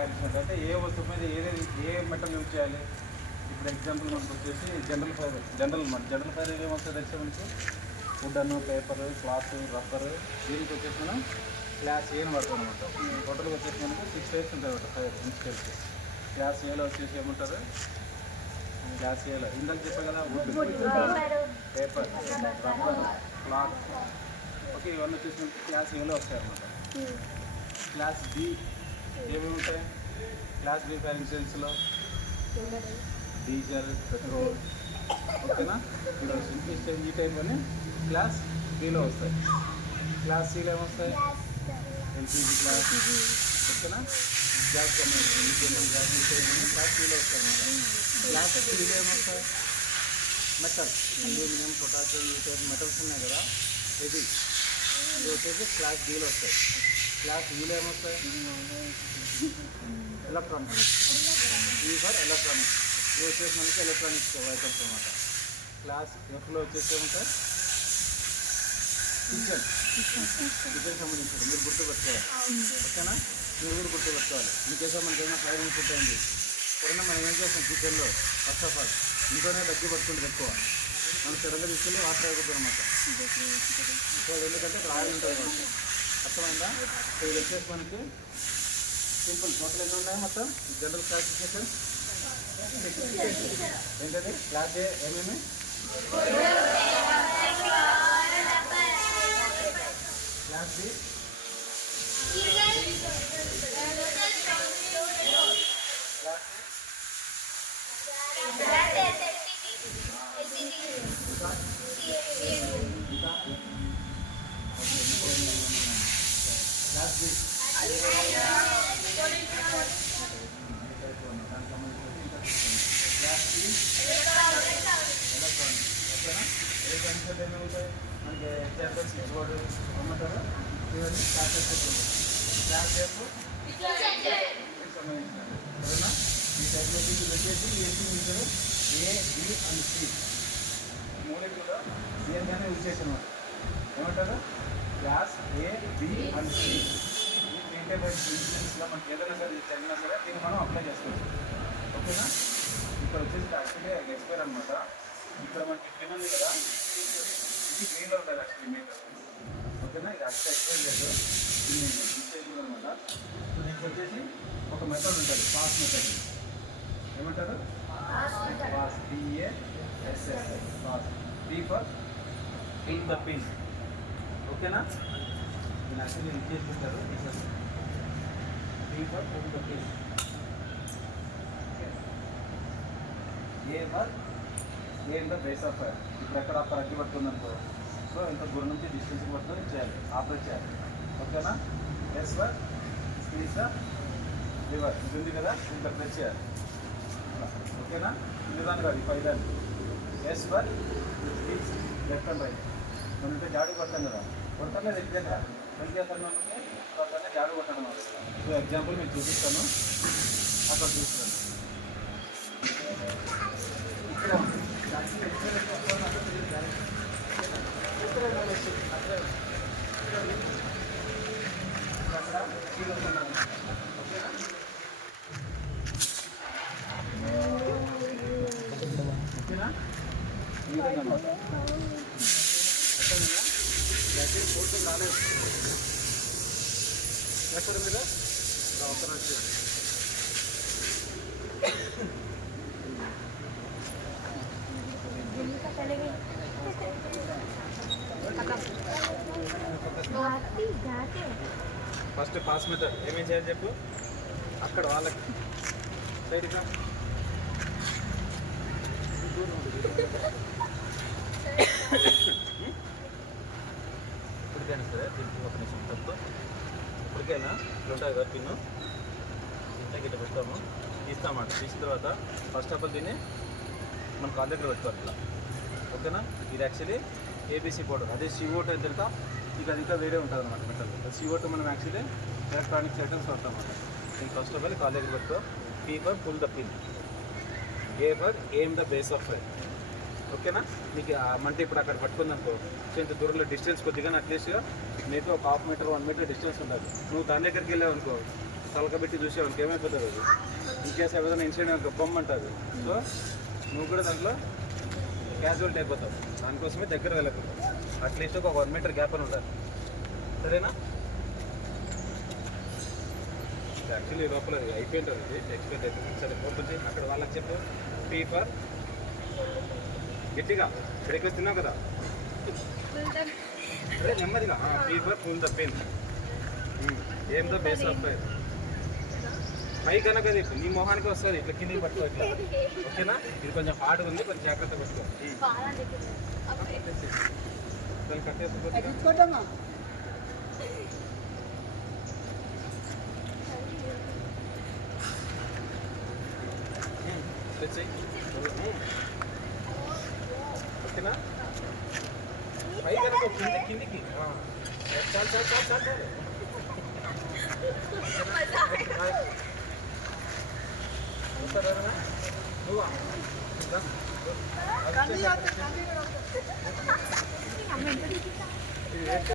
అంటే ఏ వస్తువు మీద ఏ మెటల్ యూజ్ చేయాలి. ఇప్పుడు ఎగ్జాంపుల్ మనకు వచ్చేసి జనరల్ ఫైర్ ఏమొస్తుంది తెలిసే మనకి వుడ్ పేపర్ క్లాత్ రబ్బర్ దీనికి వచ్చేసి మనం క్లాస్ ఏని పడతాం అనమాట. టోటల్గా వచ్చేసి మనకు 6 టైప్స్ ఉంటాయి అనమాట. 5 స్టెప్స్. క్లాస్ ఏలో వచ్చేసి ఏముంటారు, క్లాస్ ఏలో ఇందాక చెప్పాం కదా wood paper rubber cloth. Okay, ఇవన్నీ వచ్చేసి మనకి క్లాస్ ఏలో వస్తాయి అనమాట. క్లాస్ బి ఏమేమి ఉంటాయి? క్లాస్ బి ఫైరింగ్ సెల్స్లో డీజల్ పెట్రోల్. ఓకేనా, ఇలా సింప్లిస్ట్ ఈ టైప్ అని క్లాస్ బిలో వస్తాయి. క్లాస్ సిలో ఏమొస్తాయి? LPG class. ఓకేనా, గ్యాస్ గ్యాస్ క్లాస్ సిలో వస్తాయి అన్నమాట. క్లాస్ సిలో ఏమొస్తాయి? మెటల్, అల్యూమినియం పొటాషియం ఈ టైప్ మెటల్స్ ఉన్నాయి కదా, ఇది వచ్చేసి క్లాస్ బిలో వస్తాయి. క్లాస్ ఈలో ఏమొస్తాయి? ఎలక్ట్రానిక్స్. ఈ ఫర్ ఎలక్ట్రానిక్స్. ఇవి వచ్చేసి మనకి ఎలక్ట్రానిక్స్ వెహికల్స్ అనమాట. క్లాస్ ఎఫ్లో వచ్చేసి ఏముంటాయి? కిచెన్ సంబంధించి మీరు గుర్తుపెట్టుకోవాలి. ఓకేనా, మీరు కూడా గుర్తుపెట్టుకోవాలి. మీకేసా మనకి ఏమైనా ఫ్లైరింగ్ ఫుడ్ అయింది ఎప్పుడైనా మనం ఏం చేస్తాం కిచెన్లో? ఫస్ట్ ఆఫ్ ఆల్ ఇంట్లోనే దగ్గర పట్టుకుంటుంది ఎక్కువ. మనం సడన్గా తీసుకెళ్ళి వాటర్ అయిపోతుంది అనమాట. సో ఎందుకంటే ఇక్కడ ఆయిల్ ఉంటుంది కాబట్టి. అర్థమైందా? సో ఇది వచ్చేసి మనకి సింపుల్. టోటల్ ఎన్ని ఉన్నాయి మొత్తం జనరల్ క్లాసిఫికేషన్? ఏంటది? క్లాస్ ఏ ఏమేమి? Class B class B electronics. ఓకేనా, ఎలక్ట్రానిక్స్ ఏమి ఉంటాయి మనకి? ఎగ్జాంపుల్ స్విచ్ బోర్డు అమ్మంటారు. ఇవన్నీ క్లాసెస్ క్లాస్ రేపు సంబంధించినది. సరేనా, ఈ టెక్నాలజీ వచ్చేసి AC meter A B and C మూడింటి కూడా దేనికైనా యూజ్ చేసాను. ఏమంటారు? Class A B and C. ఈ ఇన్సూరెన్స్లో మనకి ఏదైనా సరే చదివినా సరే దీన్ని మనం అప్లై చేసుకోవచ్చు. ఓకేనా, ఇక్కడ వచ్చేసి యాక్చువల్లీ ఎక్స్పైర్ అనమాట. ఇక్కడ మనకి పిన్ ఉంది కదా, ఇది గ్రీన్లో ఉంటుంది యాక్చువల్లీ మీటర్. ఓకేనా, ఇది యాక్చువల్ ఎక్స్పైర్ లేదు, దీన్ని మిస్టేక్ అనమాట. సో దీనికి వచ్చేసి ఒక మెథడ్ ఉంటుంది, పాస్ మెథడ్. ఏమంటారు? Pass, PASS, pass. P for in the pin. ఓకేనా, దీన్ని యాక్చువల్లీ లిక్ చేసి పెట్టారు. P for in the pin. A for a in the base of fire. ఇప్పుడు ఎక్కడ అక్కడ అగ్గి పడుతుందనుకో, సో ఇంత దూరం నుంచి డిస్టెన్స్ పడుతుంది చేయాలి, ఆపరేట్ చేయాలి. ఓకేనా, ఎస్ ఫర్ స్క్రీన్స్ రివర్. ఇది ఉంది కదా, ఇంత ప్రెస్ చేయాలి. ఓకేనా, ఇది దాని కాదు, 5 దాన్ని. S for screens left and right. మనం ఇంత జాడు కొడతాం కదా, కొడతాం లేదా ఎగ్జాక్ట్గా పని చేస్తాను మనకి కొడతానే జాడు కొట్టడం. సో ఎగ్జాంపుల్ మీకు చూపిస్తాను, అక్కడ చూపిస్తాను. ఇక్కడ ఓకేనా, ఈ విధంగా అన్నమాట. ఫోటో రాలేదు ఎక్కడ మీద అవసరం వచ్చేది. ఫస్ట్ పాస్ మెథడ్ ఏమేం చేయాలి చెప్పు? అక్కడ వాళ్ళకి సైడ్గా ఇప్పటికైనా సరే దీనికి ఒక నిమిషం చెప్తా. ఇప్పటికైనా ఇట్లా ఉంటుంది కదా పిన్ను, ఇంత గిట్ట పెడతాము, తీస్తామాట. తీసిన తర్వాత ఫస్ట్ ఆఫ్ ఆల్ దీన్ని మన కాళ్ళ దగ్గర పెట్టుకోవాలి ఇట్లా. ఓకేనా, ఇది యాక్చువల్లీ ఏబీసీ పౌడర్. అదే CO2 అని తెలుసా, ఇక అది ఇంకా వేరే ఉంటుంది అనమాట మెటల్. CO2 మనం యాక్చువల్లీ ఎలక్ట్రానిక్స్ ఐటమ్స్ వాడతాం అన్నమాట. దీనికి ఫస్ట్ ఆఫ్ ఆల్ కాళ్ళ దగ్గర పెట్టుకో. P for pull the pin, A for aim the base of fire. ఓకేనా, మీకు మంటే ఇప్పుడు అక్కడ పట్టుకుందనుకో, సో ఇంత దూరంలో డిస్టెన్స్ కొద్దిగా అట్లీస్ట్గా నీకు ఒక 1/2 మీటర్ 1 మీటర్ డిస్టెన్స్ ఉండాలి. నువ్వు దాని దగ్గరికి వెళ్ళావు అనుకో, తలకబెట్టి చూసేవానికి ఏమైపోతుంది అది ఇన్కేస్ ఏదైనా ఇన్సిడెంట్ గొప్పమ్మంటుంది. సో నువ్వు కూడా దాంట్లో క్యాజువల్టీ అయిపోతావు. దానికోసమే దగ్గర వెళ్ళకూడదు. అట్లీస్ట్ ఒక 1 మీటర్ గ్యాప్ అని ఉండాలి. సరేనా? యాక్చువల్లీ లోపల అయిపోయింటుంది, ఇది ఎక్స్పెక్ట్ అయిపోయింది. సరే ఓపెన్ చేసి అక్కడ వాళ్ళకి చెప్పు. పీ ఫర్ గట్టిగా ఇక్కడికి తిన్నావు కదా, అదే నెమ్మదిగా. P for full the pen. ఏందో బేస్ ఆఫ్ ఫైర్ పై కనుక ఇది నీ మొహానికి వస్తుంది. ఇట్లా కిందికి పట్టుకో ఇట్లా. ఓకేనా? ఇది కొంచెం హార్డ్గా ఉంది, కొంచెం జాగ్రత్త పట్టుకో. దాన్ని కట్టేసుకో. ఓకేనా? పై కనుక కిందికి చాలు చాలు చాలు చాలు చాలు. నువ్వా